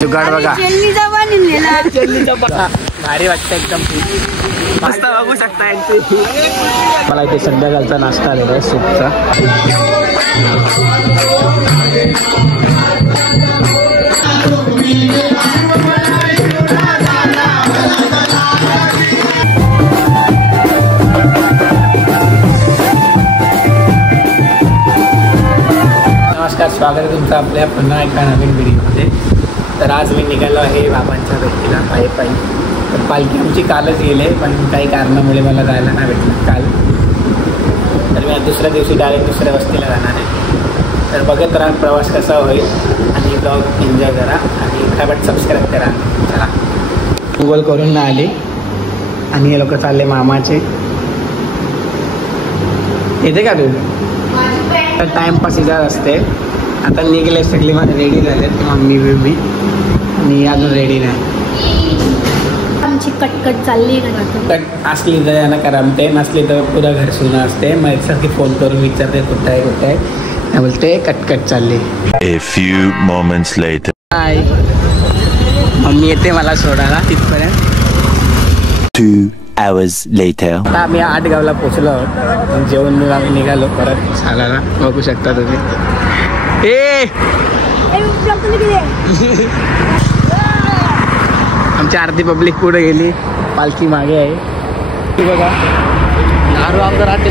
जुगाड बघा भारी वाटतं एकदम मस्त बघू शकता एंट्री। मला इथे संध्याकाळचा नाश्ता आलेला आहे सूपचा। नमस्कार, स्वागत आहे तुमचं आपल्या पुन्हा एका नवीन व्हिडिओमध्ये। तर आज मी निघालो आहे बाबांच्या भेटीला पायी पायी। तर पालखी आमची कालच गेले, पण काही कारणामुळे मला जायला नाही भेटलं काल। तर मी दुसऱ्या दिवशी डायरेक्ट दुसऱ्या वस्तीला जाणार आहे। तर बघत राहा प्रवास कसा होईल आणि ब्लॉग एन्जॉय करा आणि फटाफट सबस्क्राईब करा। चला, गुगल करून ना आले आणि हे लोक चालले मामाचे। येते का तू? तर टाइमपास इथं असते। आता निघले सगळे माझे रेडी झालेत, मम्मी बेबी आणि अजून रेडी नाही। आमची कटकट चालली कट असली तर यांना करमते, नसली तर पुरा घर सुना असते। मग एकसारखी फोन करून विचारते कुठं आहे कुठं आहे, बोलते कटकट चालली। A few moments later. High, mummy येते मला सोडायला तिथपर्यंत। 2 hours later. आता आम्ही आटगावला पोचलो आहोत, जेवण आम्ही निघालो परत चालायला। बघू शकता तुम्ही। आमची अर्धी पब्लिक पुढे गेली, पालखी मागे आहे बघा। दारू आमचं रात्री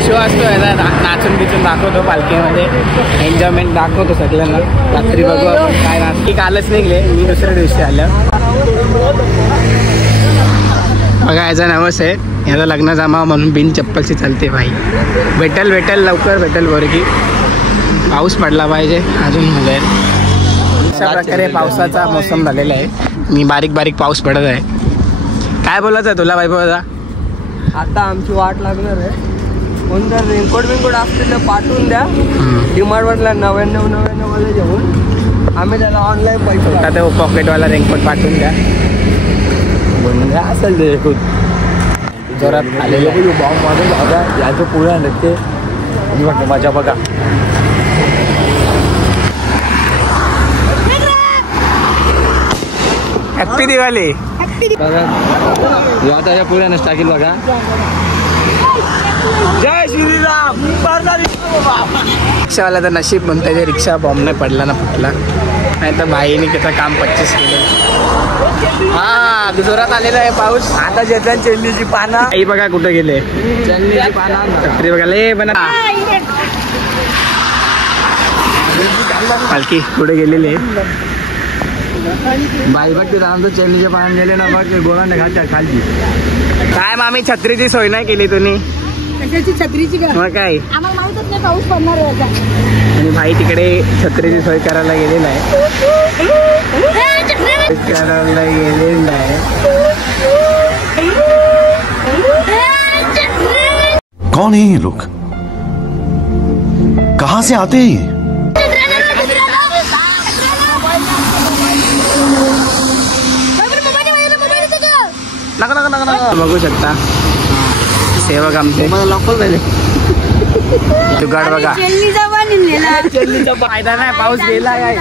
शो असतो आहे ना, नाचून बिचून दाखवतो पालखीमध्ये, एन्जॉयमेंट दाखवतो सगळ्यांना। रात्री बघू आपण काय नाचकी। कालच निघले, मी दुसऱ्या दिवशी आलं बघा। याचा नवस आहे, याचा लग्न जमावं म्हणून बिन चप्पलची चालते भाई। भेटल लवकर भेटल पोरगी। पाऊस पडला पाहिजे अजून म्हणजे अशा प्रकारे पावसाचा मोसम झालेला आहे आणि बारीक बारीक पाऊस पडत आहे। काय बोलायचं आहे तुला वैभव दादा? आता आमची वाट लागणार आहे। कोणतं रेनकोट बिनकोट असतील तर पाठवून द्या। डिमांडवरला 99 वाला घेऊन आम्ही त्याला ऑनलाईन पैसे आता ते पॉकेटवाला रेनकोट पाठवून द्या असेल ते खूप जोरात आलेलं बॉम्ब वाजून बघा याचं पुढे नक्की बघा मजा बघा। हॅप्पी दिवाळी। याच्या पुढे टाकील बघा। जय श्रीराम। रिक्षावाला तर नशीब म्हणता ते रिक्षा बॉम्ब नाही पडला ना फुटला, नाही तर भाईने त्याचं काम 25 केलं। हा जोरात आलेला आहे पाऊस। आता घेतल्या चेल्लीची पानं आई बघा कुठे गेले, चेल्लीची पानं तरी बघा ले बना पालखी पुढे गेलेली आहे। बाई बघ राम चेल्लीचे पानं गेले ना बघ, गोळाने घालत्या खाली। काय मामी छत्रीची सोय नाही केली तुम्ही? छत्रीची मग काय, आम्हाला माहितच नाही पाऊस पडणार आहे। आणि भाई तिकडे छत्रीची सोय करायला गेलेला आहे। कौन है ये लोग? कहाँ से आते हैं? बघू शकता सेवक आमचे लवकर झाले। जुगाड बघा। चेल्लीचा फायदा नाही, पाऊस गेला काय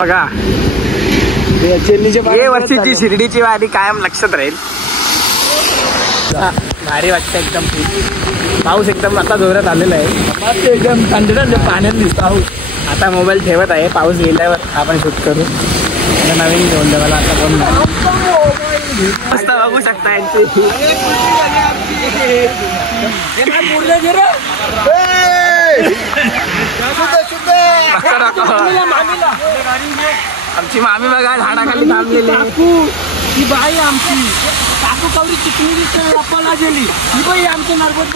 बघा। हे वर्षीची शिर्डीची वारी कायम लक्षात राहील। भारी वाटतं एकदम, पाऊस एकदम आता जोरात आलेला आहे, एकदम थंड पाण्यात दिसतो। आता मोबाईल ठेवत आहे, पाऊस गेल्यावर आपण शूट करू। आता नवीन घेऊन देवाला आता कोण मस्त बघू शकता यांची। आमची मामी बघा झाडाखाली थांबलेली। ही बाई आमची काकू कवरी चिकणी आपला गेली। ही बाई आमची नरबत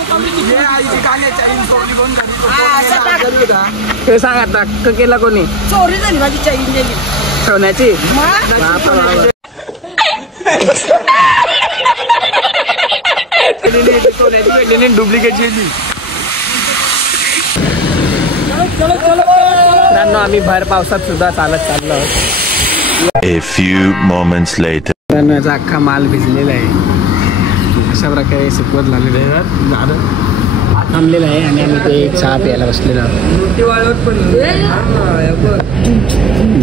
ते सांग आता केलं कोणी? चोरी झाली माझी चैन गेली सोन्याची। डुप्लिकेट गेली। आम्ही भर पावसात सुद्धा चालत चाललो आहोत। A few moments later. याचा अख्खा माल भिजलेला आहे, अशा प्रकारे सुकवत लागलेलं आहे झाडं। थांबलेला आहे आणि आम्ही ते चहा प्यायला बसलेलो आहोत. मोठी वाळवट पण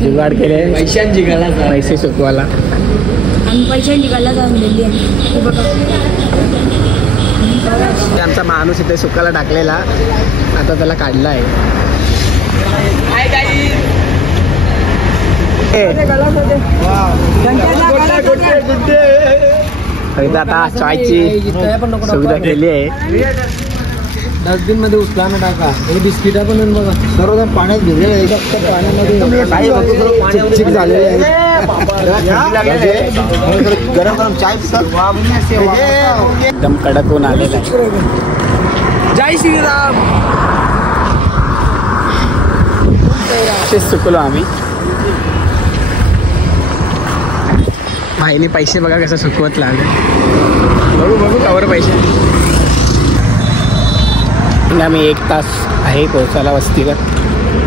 जुगाड केले पैशांची गला पैसे चुकवायला. आम्ही पैसे निघायला जाऊन दिली आहे बघा. आमचा माणूस इथे सुकायला टाकलेला, आता त्याला काढला आहे. आता चायची सुविधा केली आहे. डस्टबिन मध्ये उचला ना टाका. हे बिस्किट पण बघा सर्व पाण्यात भिजले पाण्यामध्ये चिकचिक झालेले आहे. गरम गरम चाय एकदम कडक होऊन आलेला आहे. जय श्रीराम. असेच चुकलो आम्ही. भाईने पैसे बघा कसं चुकवत लागले. बघू कवर पैसे. आम्ही 1 तास आहे पोहोचायला वस्तीवर.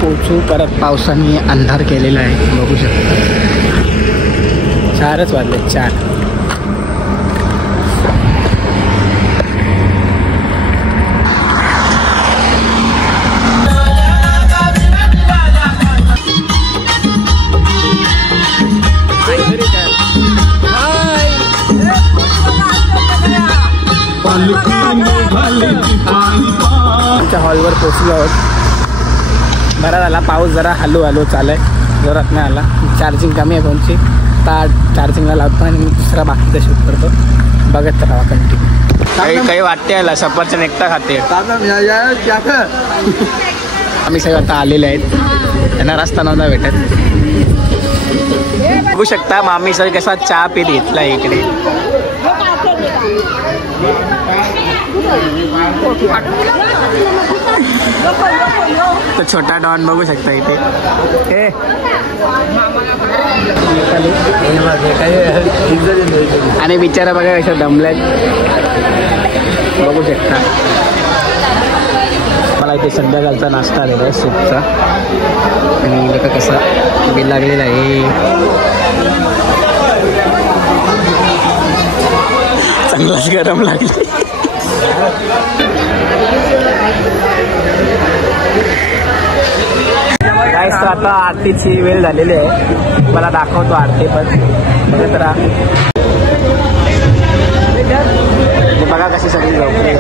पोचू परत पावसाने अंधार केलेला आहे बघू शकता. 4च वाजले 4. आमच्या हॉलवर पोचलो आहोत. बरा झाला पाऊस जरा हळू चालय, जोरात नाही आला. चार्जिंग कमी आहे फोनची. आता चार्जिंगला लावतो आणि मी दुसरा बाकीचा शूट करतो. बघत राहा कंटिन्यू. काही वाटते आला सफरचंद एकटा खाते. आम्ही सगळं आता आलेले आहेत. त्यांना रस्ता नव्हता भेटत. बघू शकता मामी सर कसा चहा पीत घेतला इकडे. तो छोटा डॉन बघू शकता इथे. आणि बिचारा बघा कशा दमल्यात बघू शकता. मला इथे संध्याकाळचा नाश्ता आलेला आहे सूपचा. आणि बघा कसा बिल लागलेला आहे. चांगलाच गरम लागले. काय आता आरतीची वेळ झालेली आहे. मला दाखवतो आरती पण बघत राहा. बघा कशी सगळी झोपली.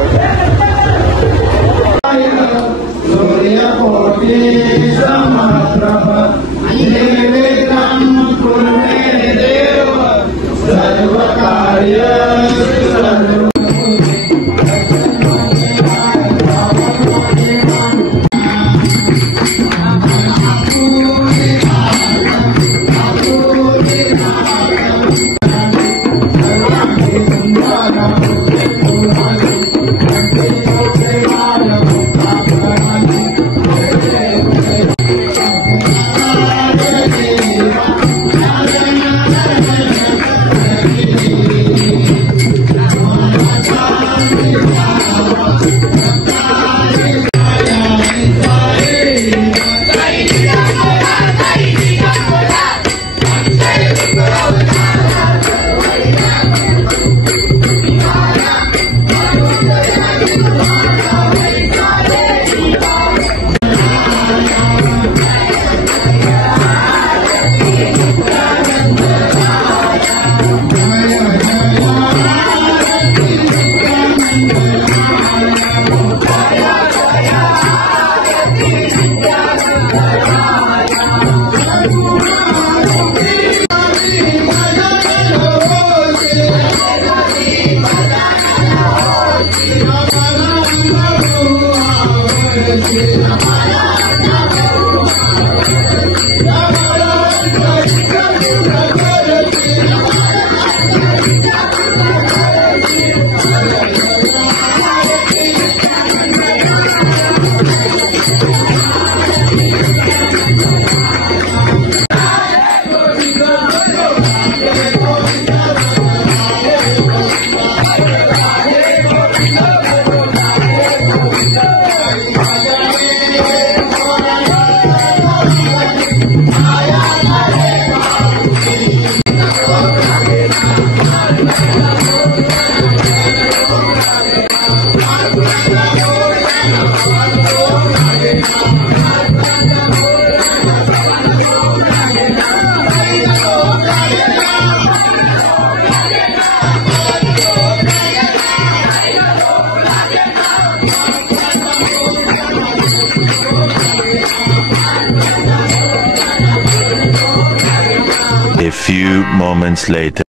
few moments later.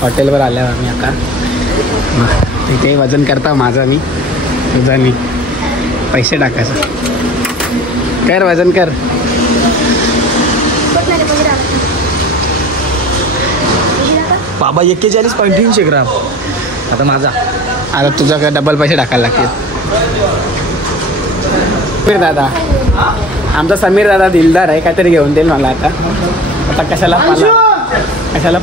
हॉटेलवर आल्यावर आम्ही आता तिथे वजन करता माझा मी तुझा मी पैसे टाकायचं कर वजन कर. बाबा 41.3 ग्राम. आता माझा आता तुझा डबल पैसे टाकायला लागतील. समीर दादा आमचा समीर दादा दिलदार आहे काहीतरी घेऊन देईल मला आता कशाला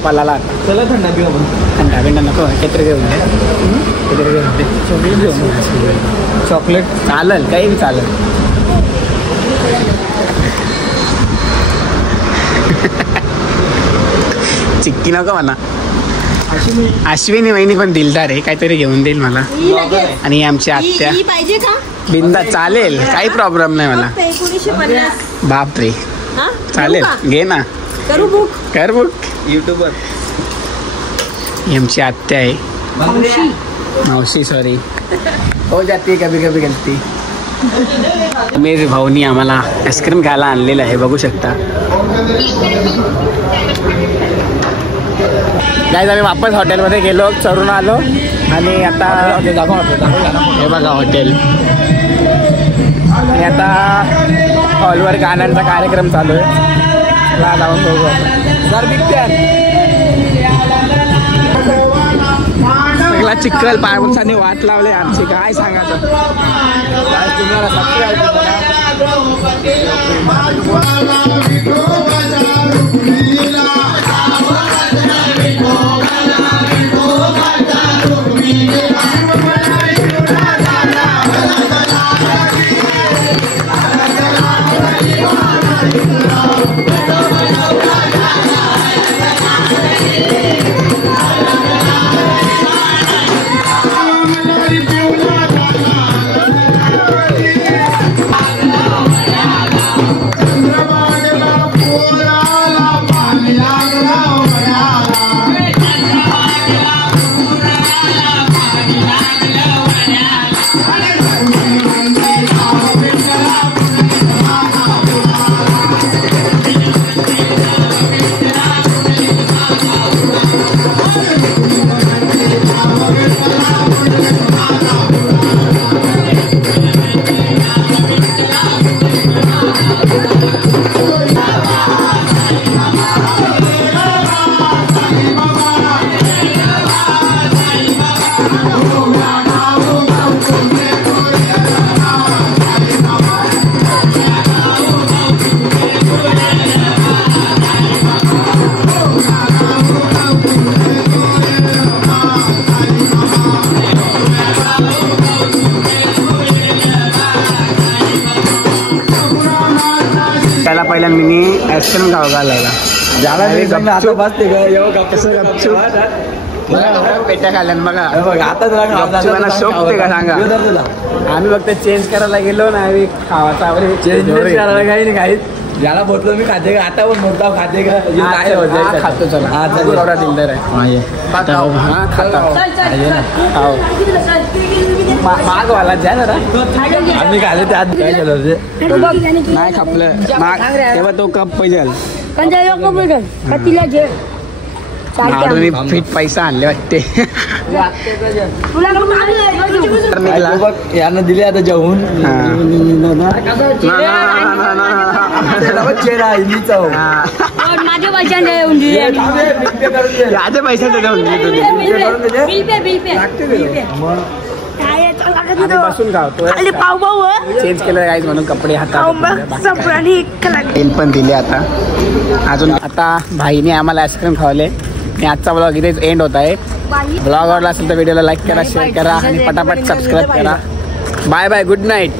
पलाला आता चला थंडा पिऊ आपण. थंडा बिंडा नको काहीतरी घेऊन दे काहीतरी घेऊन दे चॉकलेट घेऊन चॉकलेट चालेल काही बी चालेल. चिक्की नको मला. अश्विनी वहिनी पण दिलदार आहे काहीतरी घेऊन देईल मला. आणि आमची आत्या पाहिजे का बिंदा चालेल काही प्रॉब्लेम नाही मला. 1950. बापरे चालेल घे ना करू बुक कर बुक. युट्यूबर ही आमची आत्या आहे मावशी सॉरी हो जाती कभी कभी गलती. मेरे भाऊनी आम्हाला आईस्क्रीम खायला आणलेलं आहे बघू शकता. गाईज आम्ही वापस हॉटेलमध्ये गेलो चढून आलो आणि आता हे बघा हॉटेल. आणि आता हॉलवर गाण्यांचा कार्यक्रम चालू आहे. जाऊन बघू सर सगळा चिखल पायपुसाने वाट लावले आमची काय सांगायचं. तुम्हाला पहिला मिनी आईस्क्रीम खाऊ घालायला पेट्या खाल्ल्यान बघा आता शोभते का सांगा. आम्ही फक्त चेंज करायला गेलो ना आम्ही खावाचा चेंज करायला काही नाही काही याला बोलतो मी खाते का आता पण मोठा खाते का खातो चला एवढा दिलदार आहे मागवाला द्या जरा आम्ही खाले त्यात काय केलं नाही खापलं माग तेव्हा तो कप पाहिजे फिट पैसा आणले वाटते. यानं दिले आता जेवून माझे वचन याचे पैसे बसून खावतो चेंज केलं गाईज म्हणून कपडे हातात तेल पण दिले आता अजून. आता भाईने आम्हाला आईस्क्रीम खावले. आणि आजचा ब्लॉग इथेच एंड होत आहे. ब्लॉग आवडला असेल तर व्हिडिओला लाईक करा शेअर करा आणि पटापट सबस्क्राईब करा. Bye bye good night.